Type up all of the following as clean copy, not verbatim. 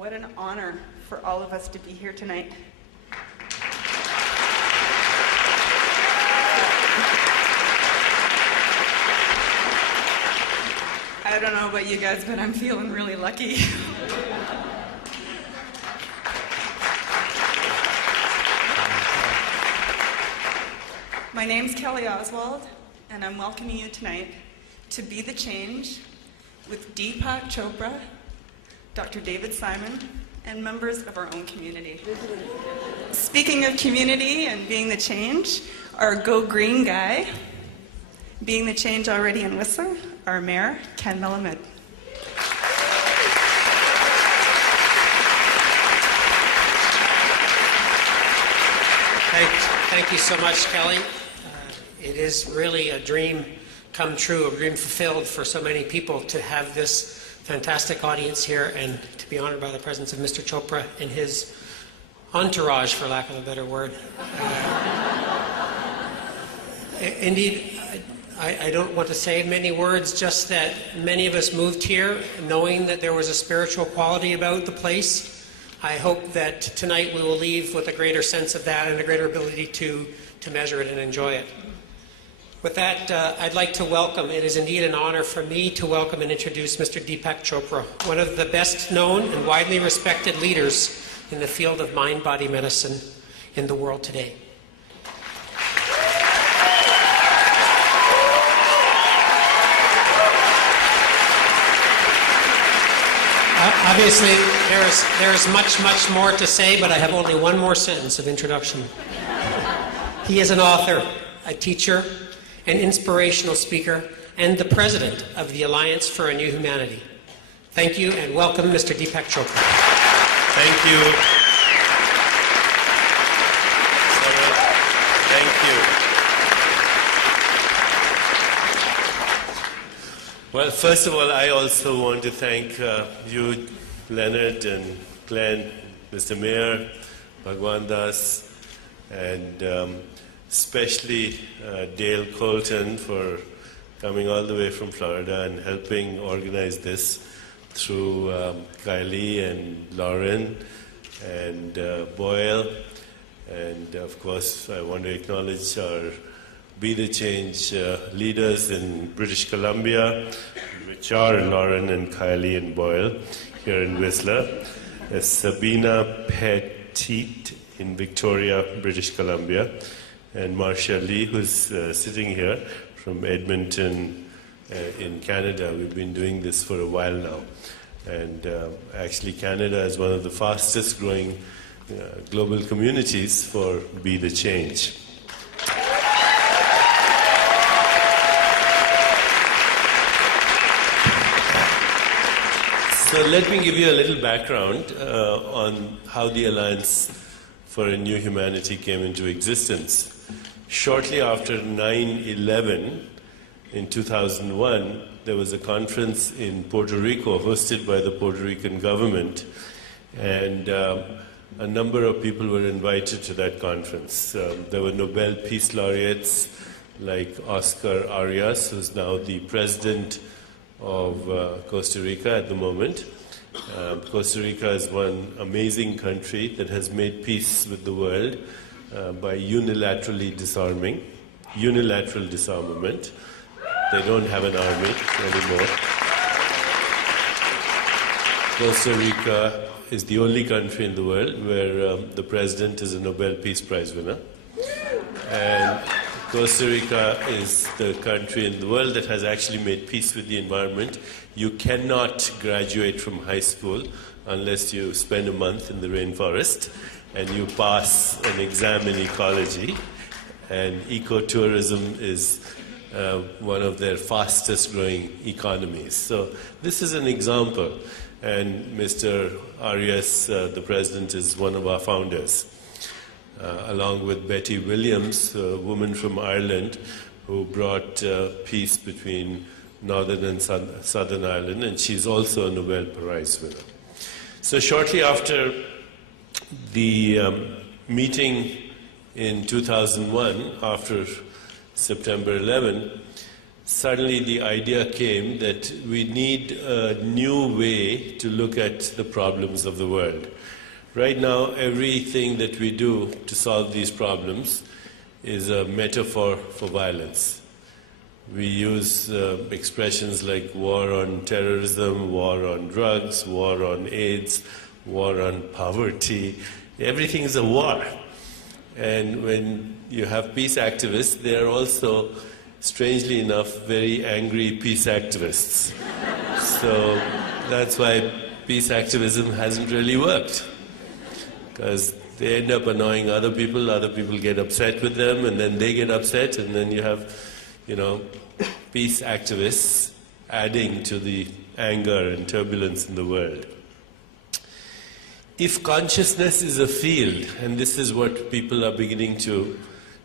What an honor for all of us to be here tonight. I don't know about you guys, but I'm feeling really lucky. My name's Kelly Oswald, and I'm welcoming you tonight to Be the Change with Deepak Chopra, Dr. David Simon, and members of our own community. Speaking of community and being the change, our Go Green guy, being the change already in Whistler, our mayor, Ken Melamed. Thank you so much, Kelly. It is really a dream come true, a dream fulfilled for so many people to have this fantastic audience here and to be honored by the presence of Mr. Chopra and his entourage, for lack of a better word. Indeed, I don't want to say many words, just that many of us moved here knowing that there was a spiritual quality about the place. I hope that tonight we will leave with a greater sense of that and a greater ability to measure it and enjoy it. With that, I'd like to welcome, it is indeed an honor for me to welcome and introduce Mr. Deepak Chopra, one of the best known and widely respected leaders in the field of mind-body medicine in the world today. Obviously, there is much more to say, but I have only one more sentence of introduction. He is an author, a teacher, an inspirational speaker, and the president of the Alliance for a New Humanity. Thank you, and welcome, Mr. Deepak Chopra. Thank you. Thank you. Well, first of all, I also want to thank you, Leonard and Glenn, Mr. Mayor, Bhagwan Das, and especially Dale Colton for coming all the way from Florida and helping organize this through Kylie and Lauren and Boyle. And of course, I want to acknowledge our Be the Change leaders in British Columbia, which are Lauren and Kylie and Boyle here in Whistler. Sabina Petit in Victoria, British Columbia, and Marcia Lee, who's sitting here from Edmonton in Canada. We've been doing this for a while now. And actually Canada is one of the fastest growing global communities for Be the Change. So let me give you a little background on how the Alliance for a New Humanity came into existence. Shortly after 9/11 in 2001, there was a conference in Puerto Rico hosted by the Puerto Rican government, and a number of people were invited to that conference. There were Nobel Peace Laureates like Oscar Arias, who's now the president of Costa Rica at the moment. Costa Rica is one amazing country that has made peace with the world by unilaterally disarming, unilateral disarmament. They don't have an army anymore. Costa Rica is the only country in the world where the president is a Nobel Peace Prize winner. And Costa Rica is the country in the world that has actually made peace with the environment. You cannot graduate from high school unless you spend a month in the rainforest and you pass an exam in ecology. And ecotourism is one of their fastest growing economies. So this is an example. And Mr. Arias, the president, is one of our founders. Along with Betty Williams, a woman from Ireland who brought peace between Northern and Southern Ireland, and she's also a Nobel Prize winner. So shortly after the meeting in 2001, after September 11, suddenly the idea came that we need a new way to look at the problems of the world. Right now, everything that we do to solve these problems is a metaphor for violence. We use expressions like war on terrorism, war on drugs, war on AIDS, war on poverty. Everything is a war. And when you have peace activists, they are also, strangely enough, very angry peace activists. So that's why peace activism hasn't really worked. Because they end up annoying other people get upset with them, and then they get upset, and then you have, peace activists adding to the anger and turbulence in the world. If consciousness is a field, and this is what people are beginning to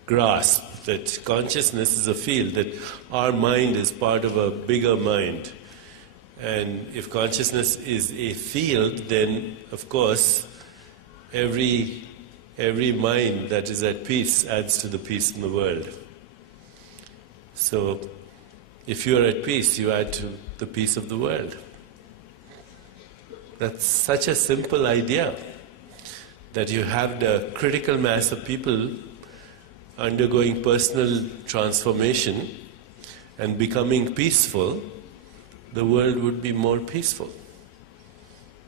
grasp, that consciousness is a field, that our mind is part of a bigger mind. And if consciousness is a field, then, of course, every mind that is at peace adds to the peace in the world. So, if you are at peace, you add to the peace of the world. That's such a simple idea, that you have the critical mass of people undergoing personal transformation and becoming peaceful, the world would be more peaceful.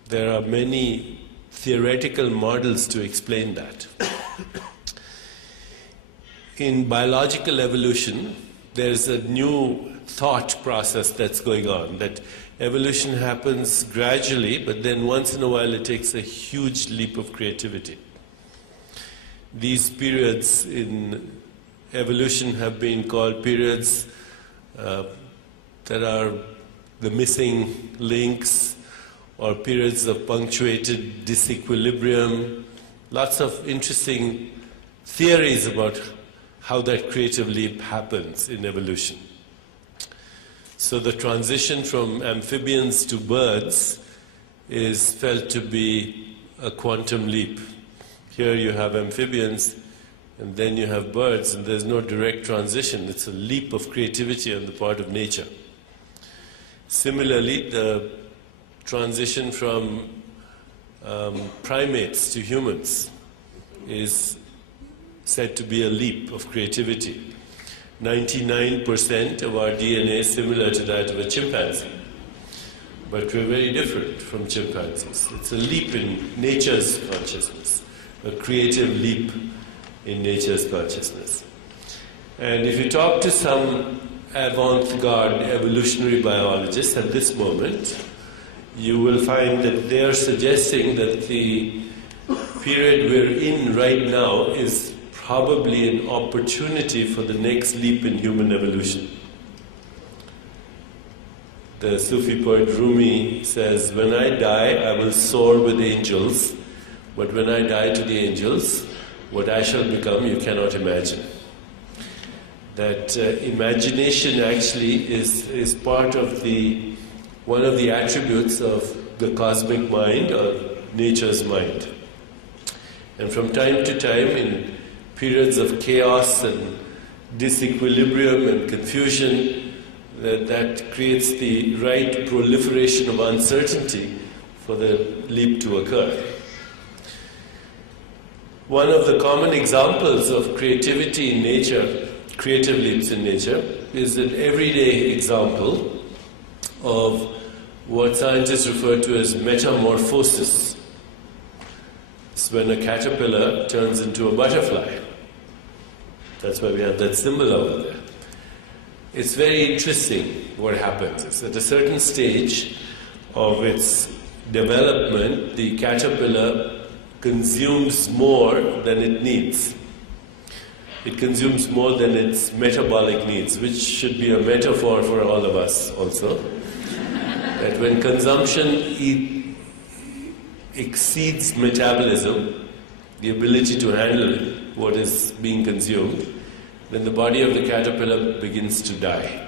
There are many theoretical models to explain that. In biological evolution, there's a new thought process that's going on, that evolution happens gradually, but then once in a while it takes a huge leap of creativity. These periods in evolution have been called periods that are the missing links, or periods of punctuated disequilibrium. Lots of interesting theories about how that creative leap happens in evolution. So the transition from amphibians to birds is felt to be a quantum leap. Here you have amphibians, and then you have birds, and there's no direct transition. It's a leap of creativity on the part of nature. Similarly, the transition from primates to humans is said to be a leap of creativity. 99% of our DNA is similar to that of a chimpanzee. But we're very different from chimpanzees. It's a leap in nature's consciousness, a creative leap in nature's consciousness. And if you talk to some avant-garde evolutionary biologists at this moment, you will find that they are suggesting that the period we're in right now is probably an opportunity for the next leap in human evolution. The Sufi poet Rumi says, "When I die, I will soar with angels, but when I die to the angels, what I shall become you cannot imagine." That imagination actually is part of one of the attributes of the cosmic mind, or nature's mind. And from time to time, in periods of chaos and disequilibrium and confusion, that creates the right proliferation of uncertainty for the leap to occur. One of the common examples of creativity in nature, creative leaps in nature, is an everyday example of what scientists refer to as metamorphosis. It's when a caterpillar turns into a butterfly. That's why we have that symbol over there. It's very interesting what happens. It's at a certain stage of its development, the caterpillar consumes more than it needs. It consumes more than its metabolic needs, which should be a metaphor for all of us also. That when consumption exceeds metabolism, the ability to handle what is being consumed, then the body of the caterpillar begins to die.